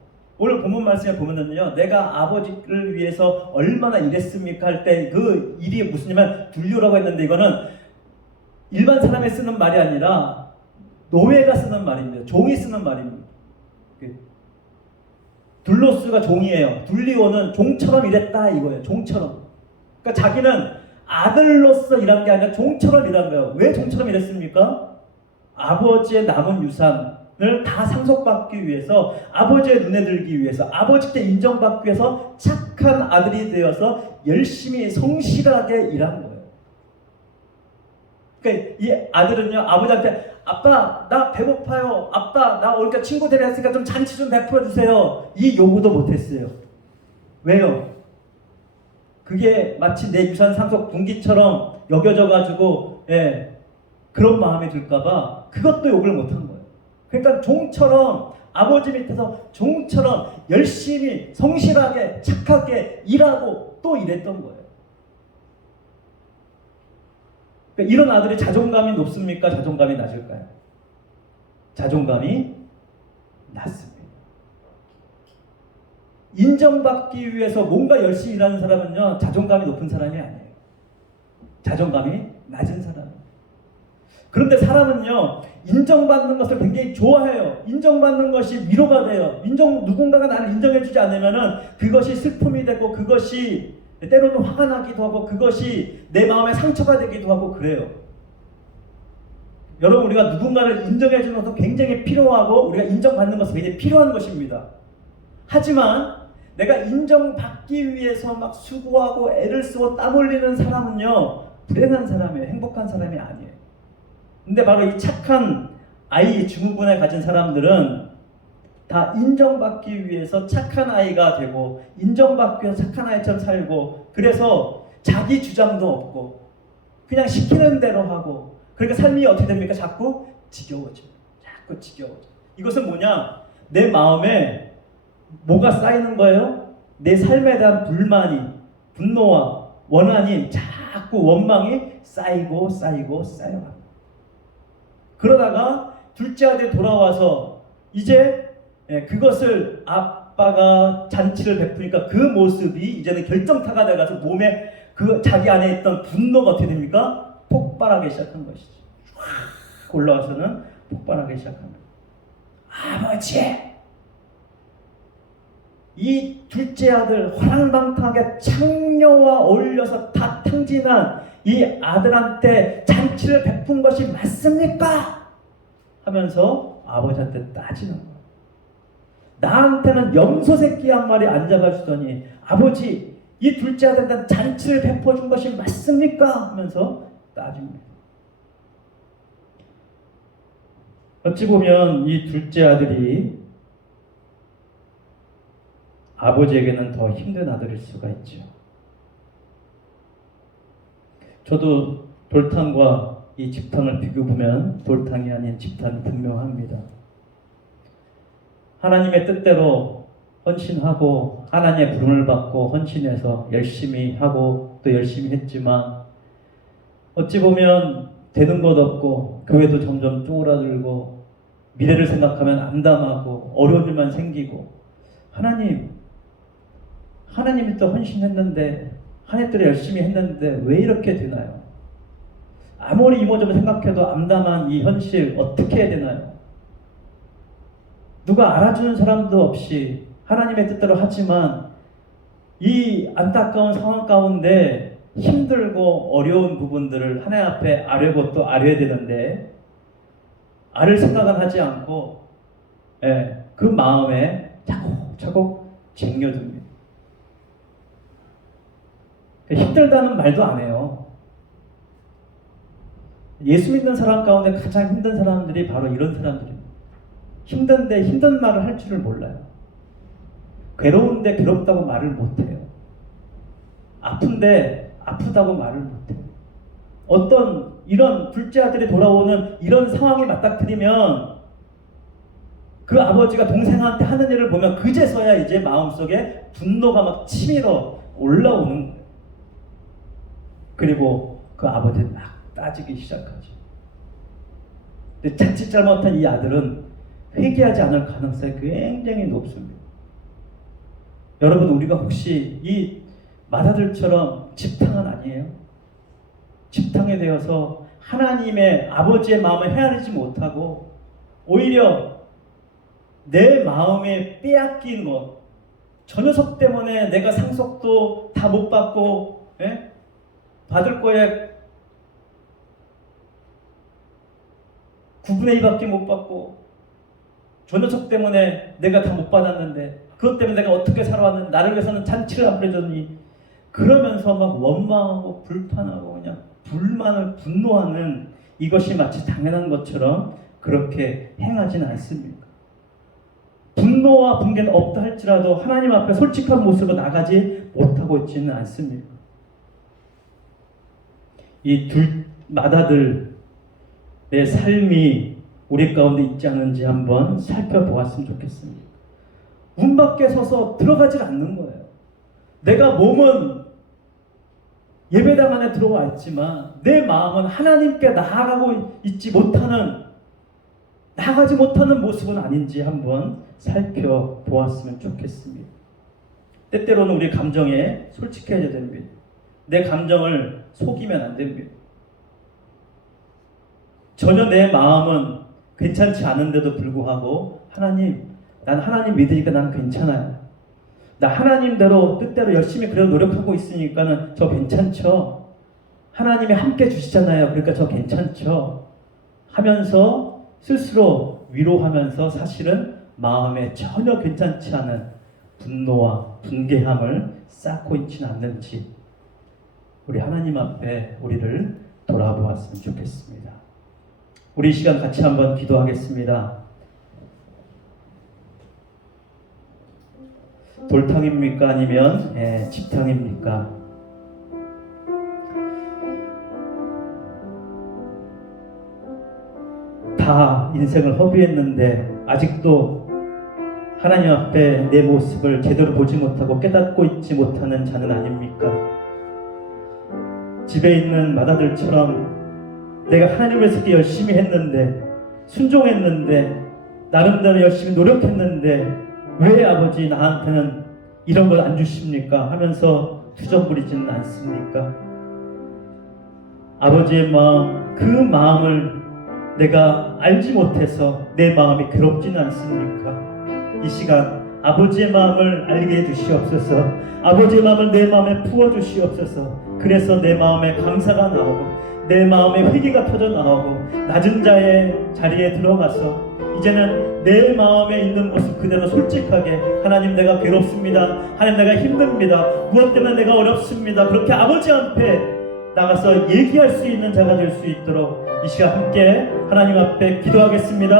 오늘 본문 말씀에 보면은요, 내가 아버지를 위해서 얼마나 일했습니까 할 때 그 일이 무슨이냐면 둘류라고 했는데, 이거는 일반 사람이 쓰는 말이 아니라 노예가 쓰는 말입니다. 종이 쓰는 말입니다. 둘로스가 종이에요. 둘리오는 종처럼 일했다 이거예요. 종처럼. 그러니까 자기는 아들로서 일한 게 아니라 종처럼 일한 거예요. 왜 종처럼 일했습니까? 아버지의 남은 유산을 다 상속받기 위해서, 아버지의 눈에 들기 위해서, 아버지께 인정받기 위해서 착한 아들이 되어서 열심히 성실하게 일한 거예요. 그러니까 이 아들은요, 아버지한테 아빠 나 배고파요, 아빠 나 오니까 친구 데려왔으니까 좀 잔치 좀 베풀어 주세요, 이 요구도 못했어요. 왜요? 그게 마치 내 유산 상속 분기처럼 여겨져 가지고 그런 마음이 들까봐 그것도 욕을 못한 거예요. 그러니까 종처럼, 아버지 밑에서 종처럼 열심히 성실하게 착하게 일하고 또 일했던 거예요. 그러니까 이런 아들이 자존감이 높습니까? 자존감이 낮을까요? 자존감이 낮습니다. 인정받기 위해서 뭔가 열심히 일하는 사람은요, 자존감이 높은 사람이 아니에요. 자존감이 낮은 사람. 그런데 사람은요, 인정받는 것을 굉장히 좋아해요. 인정받는 것이 위로가 돼요. 누군가가 나를 인정해주지 않으면은 그것이 슬픔이 되고, 그것이 때로는 화가 나기도 하고, 그것이 내 마음에 상처가 되기도 하고 그래요. 여러분, 우리가 누군가를 인정해주는 것도 굉장히 필요하고, 우리가 인정받는 것은 굉장히 필요한 것입니다. 하지만 내가 인정받기 위해서 막 수고하고 애를 쓰고 땀 흘리는 사람은요, 불행한 사람이에요. 행복한 사람이 아니에요. 근데 바로 이 착한 아이 증후군을 가진 사람들은 다 인정받기 위해서 착한 아이가 되고, 인정받기 위해서 착한 아이처럼 살고, 그래서 자기 주장도 없고 그냥 시키는 대로 하고, 그러니까 삶이 어떻게 됩니까? 자꾸 지겨워져요. 자꾸 지겨워져. 이것은 뭐냐? 내 마음에 뭐가 쌓이는 거예요? 내 삶에 대한 불만이, 분노와 원한이, 자꾸 원망이 쌓이고 쌓여갑니다. 그러다가 둘째 아들이 돌아와서 이제 그것을 아빠가 잔치를 베푸니까 그 모습이 이제는 결정타가 돼가서 몸에 그 자기 안에 있던 분노가 어떻게 됩니까? 폭발하기 시작한 것이죠. 쫙 올라와서는 폭발하기 시작합니다. 아버지! 이 둘째 아들 화랑방탕하게 창녀와 어울려서 다 탕진한 이 아들한테 잔치를 베푼 것이 맞습니까? 하면서 아버지한테 따지는 거예요. 나한테는 염소 새끼 한 마리 안 잡아주더니 아버지, 이 둘째 아들한테 잔치를 베풀어준 것이 맞습니까? 하면서 따집니다. 어찌 보면 이 둘째 아들이 아버지에게는 더 힘든 아들일 수가 있죠. 저도 돌탕과 이 집탕을 비교보면 돌탕이 아닌 집탕이 분명합니다. 하나님의 뜻대로 헌신하고 하나님의 부름을 받고 헌신해서 열심히 하고 또 열심히 했지만, 어찌 보면 되는 것 없고 교회도 점점 쪼그라들고 미래를 생각하면 암담하고 어려운 일만 생기고, 하나님이 또 헌신했는데, 한 해 동안 열심히 했는데 왜 이렇게 되나요? 아무리 이모저모 생각해도 암담한 이 현실 어떻게 해야 되나요? 누가 알아주는 사람도 없이 하나님의 뜻대로 하지만 이 안타까운 상황 가운데 힘들고 어려운 부분들을 하나님 앞에 아뢰고 또 아뢰야 되는데, 아를 생각은 하지 않고 그 마음에 차곡차곡 쟁여둡니다. 힘들다는 말도 안 해요. 예수 믿는 사람 가운데 가장 힘든 사람들이 바로 이런 사람들입니다. 힘든데 힘든 말을 할 줄을 몰라요. 괴로운데 괴롭다고 말을 못해요. 아픈데 아프다고 말을 못해요. 어떤 이런 둘째 아들이 돌아오는 이런 상황이 맞닥뜨리면 그 아버지가 동생한테 하는 일을 보면 그제서야 이제 마음속에 분노가 막 치밀어 올라오는 거예요. 그리고 그 아버지는 막 따지기 시작하죠. 근데 자칫 잘못한 이 아들은 회개하지 않을 가능성이 굉장히 높습니다. 여러분, 우리가 혹시 이 맏아들처럼 집탕은 아니에요? 집탕에 되어서 하나님의 아버지의 마음을 헤아리지 못하고 오히려 내 마음에 빼앗긴 것, 저 녀석 때문에 내가 상속도 다 못 받고 받을 거에 9분의 1밖에 못 받고, 저 녀석 때문에 내가 다 못 받았는데, 그것 때문에 내가 어떻게 살아왔는데 나를 위해서는 잔치를 안 벌여줬니, 그러면서 막 원망하고 불판하고 그냥 분노하는 이것이 마치 당연한 것처럼 그렇게 행하지는 않습니까? 분노와 분개는 없다 할지라도 하나님 앞에 솔직한 모습으로 나가지 못하고 있지는 않습니까? 이 맏아들 내 삶이 우리 가운데 있지 않은지 한번 살펴보았으면 좋겠습니다. 문 밖에 서서 들어가질 않는 거예요. 내가 몸은 예배당 안에 들어와 있지만 내 마음은 하나님께 나아가지 못하는 모습은 아닌지 한번 살펴보았으면 좋겠습니다. 때때로는 우리 감정에 솔직해져야 됩니다. 내 감정을 속이면 안 됩니다. 전혀 내 마음은 괜찮지 않은데도 불구하고 난 하나님 믿으니까 난 괜찮아요. 나 하나님대로 뜻대로 열심히 그래도 노력하고 있으니까는 저 괜찮죠. 하나님이 함께 주시잖아요. 그러니까 저 괜찮죠. 하면서 스스로 위로하면서 사실은 마음에 전혀 괜찮지 않은 분노와 분개함을 쌓고 있지는 않는지 우리 하나님 앞에 우리를 돌아보았으면 좋겠습니다. 우리 이 시간 같이 한번 기도하겠습니다. 돌탕입니까? 아니면 집탕입니까? 다 인생을 허비했는데 아직도 하나님 앞에 내 모습을 제대로 보지 못하고 깨닫고 있지 못하는 자는 아닙니까? 집에 있는 마다들처럼 내가 하나님을 위해서 열심히 했는데, 순종했는데, 나름대로 열심히 노력했는데 왜 아버지 나한테는 이런 걸 안 주십니까? 하면서 투정부리지는 않습니까? 아버지의 마음, 그 마음을 내가 알지 못해서 내 마음이 괴롭지는 않습니까? 이 시간 아버지의 마음을 알게 해주시옵소서. 아버지의 마음을 내 마음에 부어주시옵소서. 그래서 내 마음에 감사가 나오고 내 마음에 회개가 터져 나오고 낮은 자의 자리에 들어가서 이제는 내 마음에 있는 모습 그대로 솔직하게 하나님 내가 괴롭습니다. 하나님 내가 힘듭니다. 무엇 때문에 내가 어렵습니다. 그렇게 아버지 앞에 나가서 얘기할 수 있는 자가 될 수 있도록 이 시간 함께 하나님 앞에 기도하겠습니다.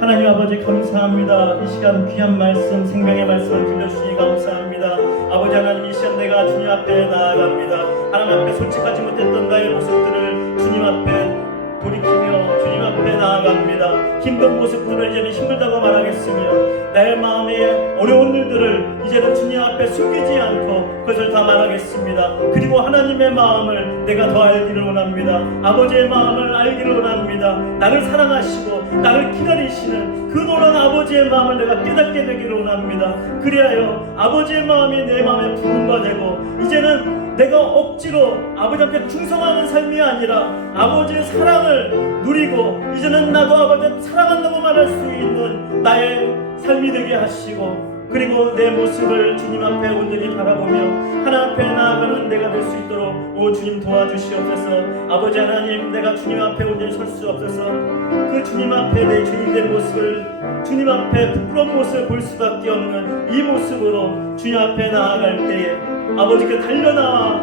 하나님 아버지 감사합니다. 이 시간 귀한 말씀, 생명의 말씀을 들려주시니 감사합니다. 아버지 하나님, 이 시간 내가 주님 앞에 나아갑니다. 하나님 앞에 솔직하지 못했던 나의 모습들을 주님 앞에 돌이키며 주님 앞에 나아갑니다. 힘든 모습들을 이제는 힘들다고 말하겠으며 나의 마음에 어려운 일들을 이제는 주님 앞에 숨기지 않고 그것을 다 말하겠습니다. 그리고 하나님의 마음을 내가 더 알기를 원합니다. 아버지의 마음을 알기를 원합니다. 나를 사랑하시고 나를 기다리시는 그 놀라운 아버지의 마음을 내가 깨닫게 되기를 원합니다. 그리하여 아버지의 마음이 내 마음에 부음바 되고 이제는 내가 억지로 아버지 앞에 충성하는 삶이 아니라 아버지의 사랑을 누리고 이제는 나도 아버지를 사랑한다고 말할 수 있는 나의 삶이 되게 하시고 그리고 내 모습을 주님 앞에 온전히 바라보며 하나님 앞에 나아가는 내가 될 수 있도록 오 주님 도와주시옵소서. 아버지 하나님, 내가 주님 앞에 온전히 설 수 없어서 그 주님 앞에 내 주님 된 모습을 주님 앞에 부끄러운 모습을 볼 수밖에 없는 이 모습으로 주님 앞에 나아갈 때에 아버지께 달려나와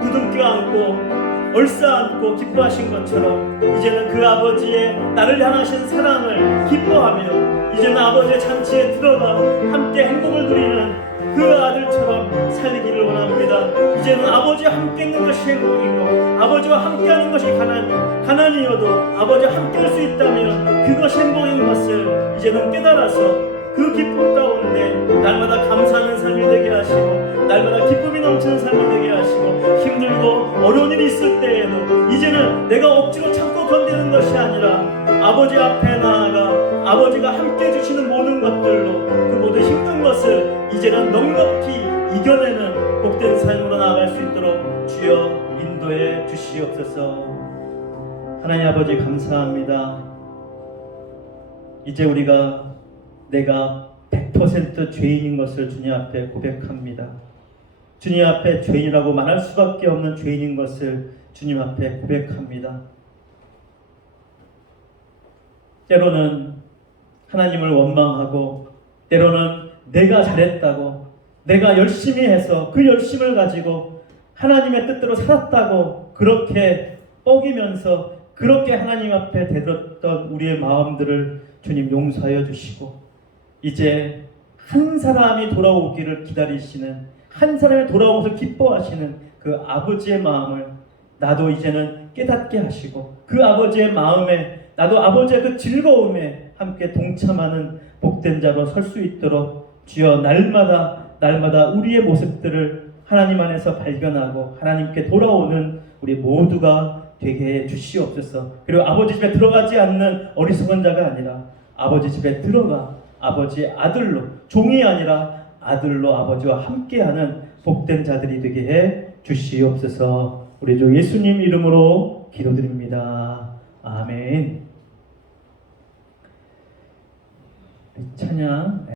부둥켜 안고 얼싸안고 기뻐하신 것처럼 이제는 그 아버지의 나를 향하신 사랑을 기뻐하며 이제는 아버지의 잔치에 들어가 함께 행복을 누리는 그 아들처럼 살기를 원합니다. 이제는 아버지와 함께 있는 것이 행복이고 아버지와 함께하는 것이 가난이어도 아버지와 함께할 수 있다면 그것이 행복인 것을 이제는 깨달아서 그 기쁨 가운데 날마다 감사하는 삶이 되게 하시고 날마다 기쁨이 넘치는 삶이 되게 하시고 힘들고 어려운 일이 있을 때에도 이제는 내가 억지로 참고 견디는 것이 아니라 아버지 앞에 나아가 아버지가 함께 해주시는 모든 것들로 그 모든 힘든 것을 이제는 넉넉히 이겨내는 복된 삶으로 나아갈 수 있도록 주여 인도해 주시옵소서. 하나님 아버지 감사합니다. 이제 내가 100% 죄인인 것을 주님 앞에 고백합니다. 주님 앞에 죄인이라고 말할 수밖에 없는 죄인인 것을 주님 앞에 고백합니다. 때로는 하나님을 원망하고 때로는 내가 잘했다고 내가 열심히 해서 그 열심을 가지고 하나님의 뜻대로 살았다고 그렇게 뻐기면서 그렇게 하나님 앞에 대들었던 우리의 마음들을 주님 용서하여 주시고 이제 한 사람이 돌아오기를 기다리시는 한 사람이 돌아온 것을 기뻐하시는 그 아버지의 마음을 나도 이제는 깨닫게 하시고 그 아버지의 마음에 나도 아버지의 그 즐거움에 함께 동참하는 복된 자로 설 수 있도록 주여 날마다 우리의 모습들을 하나님 안에서 발견하고 하나님께 돌아오는 우리 모두가 되게 해 주시옵소서. 그리고 아버지 집에 들어가지 않는 어리석은 자가 아니라 아버지 집에 들어가 아버지의 아들로, 종이 아니라 아들로 아버지와 함께하는 복된 자들이 되게 해 주시옵소서. 우리 주 예수님 이름으로 기도드립니다. 아멘. 찬양